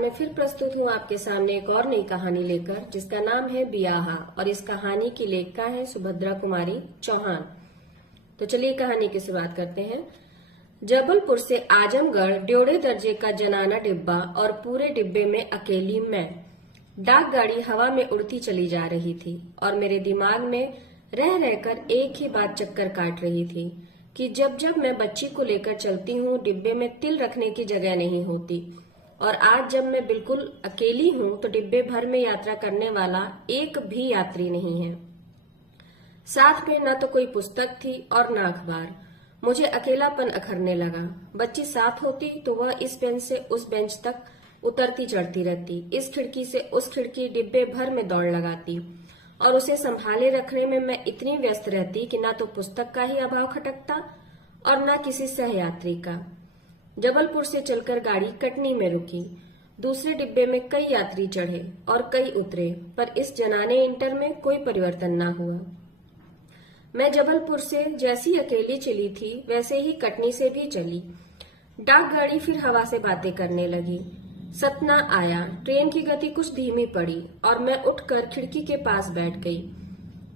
मैं फिर प्रस्तुत हूँ आपके सामने एक और नई कहानी लेकर, जिसका नाम है बियाहा और इस कहानी की लेखिका है सुभद्रा कुमारी चौहान। तो चलिए कहानी की शुरुआत करते हैं। जबलपुर से आजमगढ़ ड्योढ़े दर्जे का जनाना डिब्बा और पूरे डिब्बे में अकेली मैं। डाक गाड़ी हवा में उड़ती चली जा रही थी और मेरे दिमाग में रह रहकर एक ही बात चक्कर काट रही थी कि जब जब मैं बच्ची को लेकर चलती हूँ डिब्बे में तिल रखने की जगह नहीं होती, और आज जब मैं बिल्कुल अकेली हूँ तो डिब्बे भर में यात्रा करने वाला एक भी यात्री नहीं है। साथ में न तो कोई पुस्तक थी और न अखबार। मुझे अकेलापन अखरने लगा। बच्ची साथ होती तो वह इस बेंच से उस बेंच तक उतरती चढ़ती रहती, इस खिड़की से उस खिड़की, डिब्बे भर में दौड़ लगाती और उसे संभाले रखने में मैं इतनी व्यस्त रहती कि ना तो पुस्तक का ही अभाव खटकता और न किसी सहयात्री का। जबलपुर से चलकर गाड़ी कटनी में रुकी। दूसरे डिब्बे में कई यात्री चढ़े और कई उतरे, पर इस जनाने इंटर में कोई परिवर्तन न हुआ। मैं जबलपुर से जैसी अकेली चली थी वैसे ही कटनी से भी चली। डाक गाड़ी फिर हवा से बातें करने लगी। सतना आया। ट्रेन की गति कुछ धीमी पड़ी और मैं उठकर खिड़की के पास बैठ गई।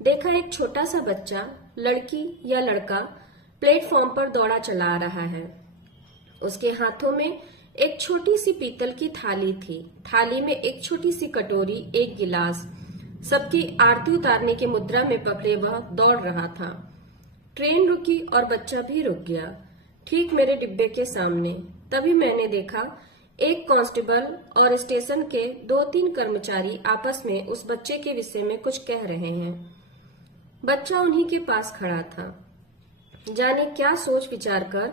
देखा एक छोटा सा बच्चा, लड़की या लड़का, प्लेटफॉर्म पर दौड़ा चला आ रहा है। उसके हाथों में एक छोटी सी पीतल की थाली थी। थाली में एक छोटी सी कटोरी, एक गिलास, सबकी आरती उतारने की मुद्रा में पकड़े वह दौड़ रहा था। ट्रेन रुकी और बच्चा भी रुक गया, ठीक मेरे डिब्बे के सामने। तभी मैंने देखा एक कांस्टेबल और स्टेशन के 2-3 कर्मचारी आपस में उस बच्चे के विषय में कुछ कह रहे हैं। बच्चा उन्हीं के पास खड़ा था। जाने क्या सोच विचार कर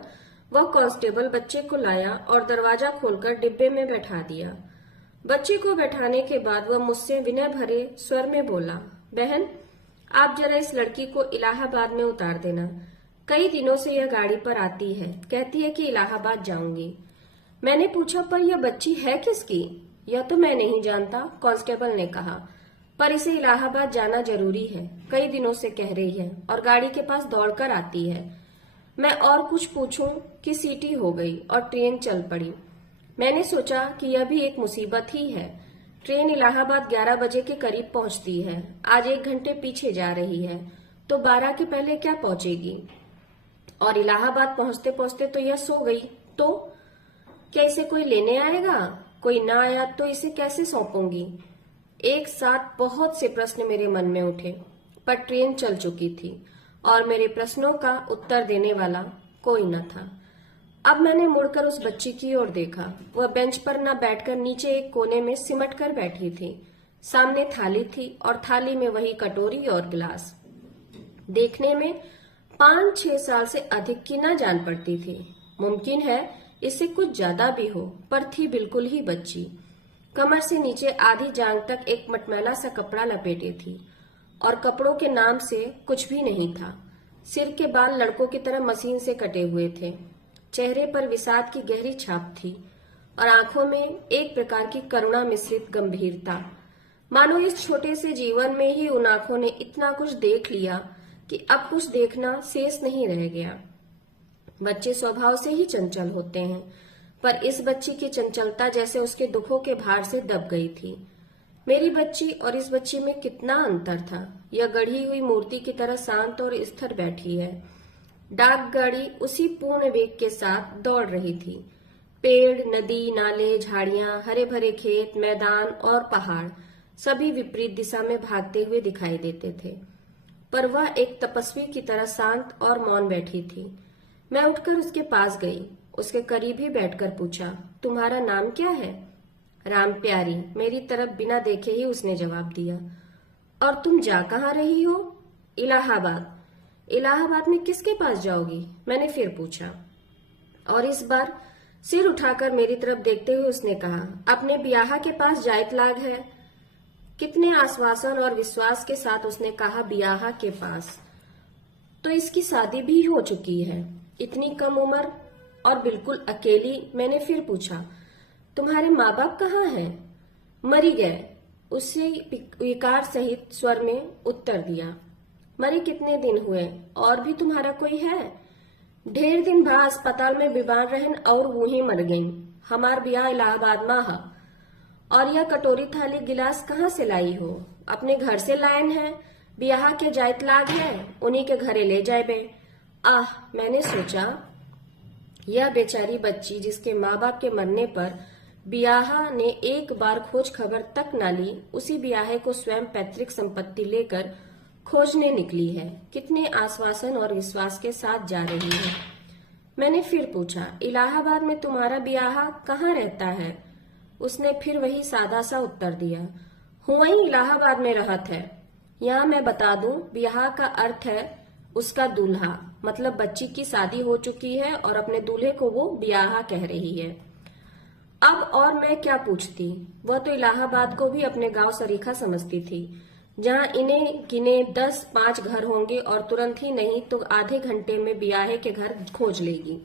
वह कांस्टेबल बच्चे को लाया और दरवाजा खोलकर डिब्बे में बैठा दिया। बच्चे को बैठाने के बाद वह मुझसे विनय भरे स्वर में बोला, बहन, आप जरा इस लड़की को इलाहाबाद में उतार देना। कई दिनों से यह गाड़ी पर आती है, कहती है कि इलाहाबाद जाऊंगी। मैंने पूछा, पर यह बच्ची है किसकी? यह तो मैं नहीं जानता, कांस्टेबल ने कहा, पर इसे इलाहाबाद जाना जरूरी है, कई दिनों से कह रही है और गाड़ी के पास दौड़कर आती है। मैं और कुछ पूछूं कि सीटी हो गई और ट्रेन चल पड़ी। मैंने सोचा कि यह भी एक मुसीबत ही है। ट्रेन इलाहाबाद 11 बजे के करीब पहुंचती है, आज 1 घंटे पीछे जा रही है, तो 12 के पहले क्या पहुंचेगी? और इलाहाबाद पहुंचते पहुंचते तो यह सो गई, तो क्या इसे कोई लेने आएगा? कोई ना आया तो इसे कैसे सौंपूंगी? एक साथ बहुत से प्रश्न मेरे मन में उठे, पर ट्रेन चल चुकी थी और मेरे प्रश्नों का उत्तर देने वाला कोई न था। अब मैंने मुड़कर उस बच्ची की ओर देखा। वह बेंच पर न बैठकर नीचे एक कोने में सिमट कर बैठी थी। सामने थाली थी और थाली में वही कटोरी और गिलास। देखने में 5-6 साल से अधिक की न जान पड़ती थी। मुमकिन है इससे कुछ ज्यादा भी हो, पर थी बिल्कुल ही बच्ची। कमर से नीचे आधी जांघ तक एक मटमैला सा कपड़ा लपेटे थी और कपड़ों के नाम से कुछ भी नहीं था। सिर के बाल लड़कों की तरह मशीन से कटे हुए थे। चेहरे पर विषाद की गहरी छाप थी और आंखों में एक प्रकार की करुणा मिश्रित गंभीरता, मानो इस छोटे से जीवन में ही उन आंखों ने इतना कुछ देख लिया कि अब कुछ देखना शेष नहीं रह गया। बच्चे स्वभाव से ही चंचल होते हैं, पर इस बच्ची की चंचलता जैसे उसके दुखों के भार से दब गई थी। मेरी बच्ची और इस बच्ची में कितना अंतर था। यह गढ़ी हुई मूर्ति की तरह शांत और स्थिर बैठी है। डाक गाड़ी उसी पूर्ण वेग के साथ दौड़ रही थी। पेड़, नदी, नाले, झाड़ियां, हरे भरे खेत, मैदान और पहाड़ सभी विपरीत दिशा में भागते हुए दिखाई देते थे, पर वह एक तपस्वी की तरह शांत और मौन बैठी थी। मैं उठकर उसके पास गई, उसके करीब ही बैठकर पूछा, तुम्हारा नाम क्या है? राम प्यारी, मेरी तरफ बिना देखे ही उसने जवाब दिया। और तुम जा कहाँ रही हो? इलाहाबाद। इलाहाबाद में किसके पास जाओगी? मैंने फिर पूछा, और इस बार सिर उठाकर मेरी तरफ देखते हुए उसने कहा, अपने बियाहा के पास जा इतलाग है। कितने आश्वासन और विश्वास के साथ उसने कहा, बियाहा के पास। तो इसकी शादी भी हो चुकी है, इतनी कम उम्र और बिल्कुल अकेली। मैंने फिर पूछा, तुम्हारे माँ बाप कहाँ हैं? मरी गए, उससे विकार सहित स्वर में उत्तर दिया। मरे कितने दिन हुए? और भी तुम्हारा कोई है? ढेर दिन भा अस्पताल में बीमार रहन और वो ही मर गई। हमार ब्याह इलाहाबाद में हा। और यह कटोरी थाली गिलास कहाँ से लाई हो? अपने घर से लायन है, बियाह के जायत लाग है, उन्हीं के घरे ले जाए बे। आह, मैंने सोचा यह बेचारी बच्ची जिसके माँ बाप के मरने पर बियाह ने एक बार खोज खबर तक न ली, उसी बियाहे को स्वयं पैतृक संपत्ति लेकर खोजने निकली है। कितने आश्वासन और विश्वास के साथ जा रही है। मैंने फिर पूछा, इलाहाबाद में तुम्हारा बियाह कहाँ रहता है? उसने फिर वही सादा सा उत्तर दिया, हुआ ही इलाहाबाद में रहत है। यहाँ मैं बता दूं, बियाह का अर्थ है उसका दूल्हा, मतलब बच्ची की शादी हो चुकी है और अपने दूल्हे को वो बियाह कह रही है। अब और मैं क्या पूछती, वह तो इलाहाबाद को भी अपने गांव सरीखा समझती थी, जहां इन्हें गिने 10-5 घर होंगे और तुरंत ही नहीं तो आधे घंटे में बियाहे के घर खोज लेगी।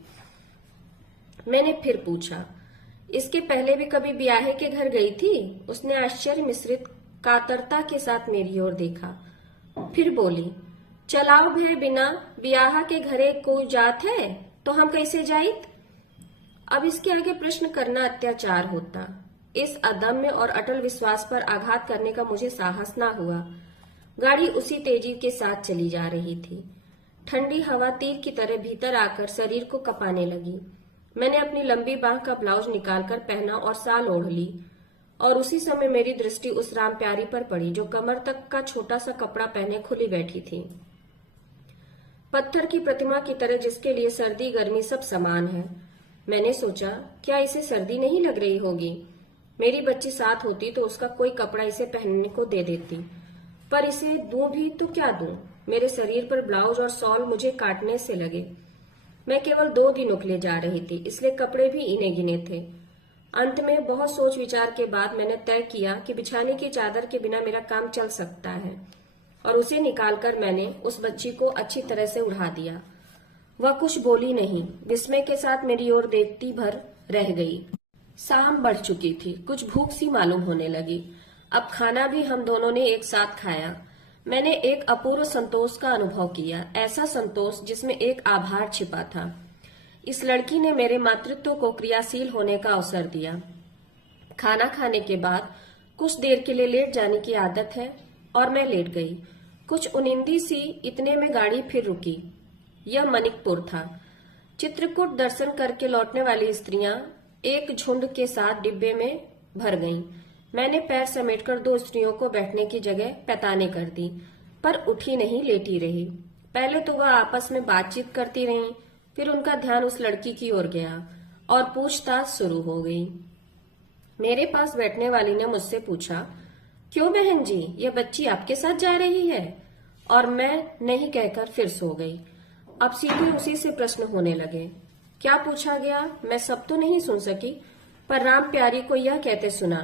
मैंने फिर पूछा, इसके पहले भी कभी बियाहे के घर गई थी? उसने आश्चर्य मिश्रित कातरता के साथ मेरी ओर देखा, फिर बोली, चलाओ भे बिना बियाह के घरे कोई जात है तो हम कैसे जाइत? अब इसके आगे प्रश्न करना अत्याचार होता। इस अदम्य और अटल विश्वास पर आघात करने का मुझे साहस ना हुआ। गाड़ी उसी तेजी के साथ चली जा रही थी। ठंडी हवा तीर की तरह भीतर आकर शरीर को कपाने लगी। मैंने अपनी लंबी बाह का ब्लाउज निकालकर पहना और साल ओढ़ ली, और उसी समय मेरी दृष्टि उस राम प्यारी पर पड़ी जो कमर तक का छोटा सा कपड़ा पहने खुली बैठी थी, पत्थर की प्रतिमा की तरह, जिसके लिए सर्दी गर्मी सब समान है। मैंने सोचा, क्या इसे सर्दी नहीं लग रही होगी? मेरी बच्ची साथ होती तो उसका कोई कपड़ा इसे पहनने को दे देती, पर इसे दूं भी तो क्या दूं? मेरे शरीर पर ब्लाउज और शॉल मुझे काटने से लगे। मैं केवल 2 दिन उखले जा रही थी, इसलिए कपड़े भी इने गिने थे। अंत में बहुत सोच विचार के बाद मैंने तय किया कि बिछाने की चादर के बिना मेरा काम चल सकता है, और उसे निकालकर मैंने उस बच्ची को अच्छी तरह से उड़ा दिया। वह कुछ बोली नहीं, विस्मय के साथ मेरी ओर देखती भर रह गई। शाम बढ़ चुकी थी, कुछ भूख सी मालूम होने लगी। अब खाना भी हम दोनों ने एक साथ खाया। मैंने एक अपूर्व संतोष का अनुभव किया, ऐसा संतोष जिसमें एक आभार छिपा था। इस लड़की ने मेरे मातृत्व को क्रियाशील होने का अवसर दिया। खाना खाने के बाद कुछ देर के लिए लेट जाने की आदत है, और मैं लेट गई। कुछ उनिंदी सी, इतने में गाड़ी फिर रुकी। यह मनिकपुर था। चित्रकूट दर्शन करके लौटने वाली स्त्रियां एक झुंड के साथ डिब्बे में भर गईं। मैंने पैर समेटकर 2 स्त्रियों को बैठने की जगह पैताने कर दी, पर उठी नहीं, लेटी रही। पहले तो वह आपस में बातचीत करती रहीं, फिर उनका ध्यान उस लड़की की ओर गया और पूछताछ शुरू हो गई। मेरे पास बैठने वाली ने मुझसे पूछा, क्यों बहन जी, यह बच्ची आपके साथ जा रही है? और मैं नहीं कहकर फिर सो गई। अब सीधे उसी से प्रश्न होने लगे। क्या पूछा गया मैं सब तो नहीं सुन सकी, पर राम प्यारी को यह कहते सुना,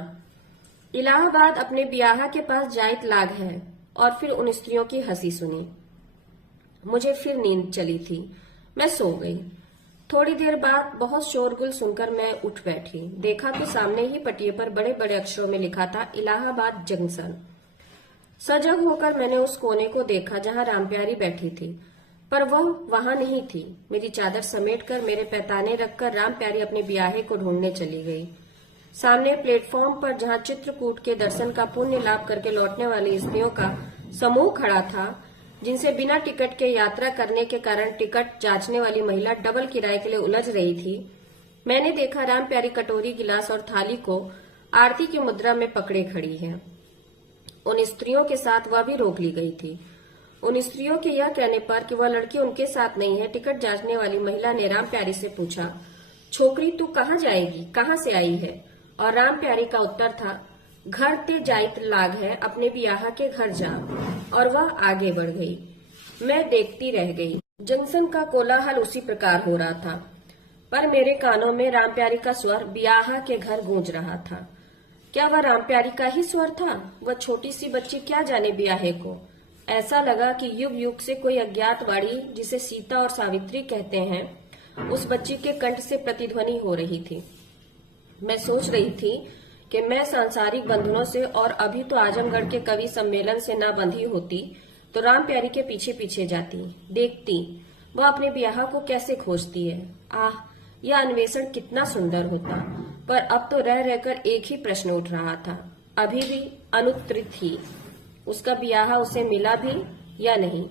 इलाहाबाद अपने बियाह के पास जायत लाग है, और फिर उन स्त्रियों की हंसी सुनी। मुझे फिर नींद चली थी, मैं सो गई। थोड़ी देर बाद बहुत शोरगुल सुनकर मैं उठ बैठी। देखा तो सामने ही पटिए पर बड़े बड़े अक्षरों में लिखा था, इलाहाबाद जंक्शन। सजग होकर मैंने उस कोने को देखा जहां रामप्यारी बैठी थी, पर वह वहां नहीं थी। मेरी चादर समेटकर मेरे पैताने रखकर रामप्यारी अपने बियाहे को ढूंढने चली गई। सामने प्लेटफॉर्म पर जहां चित्रकूट के दर्शन का पुण्य लाभ करके लौटने वाली स्त्रियों का समूह खड़ा था, जिनसे बिना टिकट के यात्रा करने के कारण टिकट जांचने वाली महिला डबल किराए के लिए उलझ रही थी, मैंने देखा रामप्यारी कटोरी, गिलास और थाली को आरती की मुद्रा में पकड़े खड़ी है। उन स्त्रियों के साथ वह भी रोक ली गई थी। उन स्त्रियों के यह कहने पर कि वह लड़की उनके साथ नहीं है, टिकट जांचने वाली महिला ने रामप्यारी से पूछा, छोकरी तू कहाँ जाएगी, कहाँ से आई है? और रामप्यारी का उत्तर था, घर ते जाइत लाग है, अपने बियाह के घर जा। और वह आगे बढ़ गई। मैं देखती रह गई। जंक्शन का कोलाहल उसी प्रकार हो रहा था, पर मेरे कानों में रामप्यारी का स्वर बियाह के घर गूंज रहा था। क्या वह रामप्यारी का ही स्वर था? वह छोटी सी बच्ची क्या जाने बियाहे को? ऐसा लगा कि युग युग से कोई अज्ञात वाणी, जिसे सीता और सावित्री कहते हैं, उस बच्ची के कंठ से प्रतिध्वनि हो रही थी। मैं सोच रही थी कि मैं सांसारिक बंधनों से और अभी तो आजमगढ़ के कवि सम्मेलन से ना बंधी होती तो रामप्यारी के पीछे पीछे जाती, देखती वह अपने बियाह को कैसे खोजती है। आह, यह अन्वेषण कितना सुंदर होता। पर अब तो रह रहकर एक ही प्रश्न उठ रहा था, अभी भी अनुत्तरित ही, उसका ब्याह उसे मिला भी या नहीं।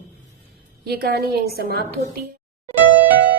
ये कहानी यहीं समाप्त होती है।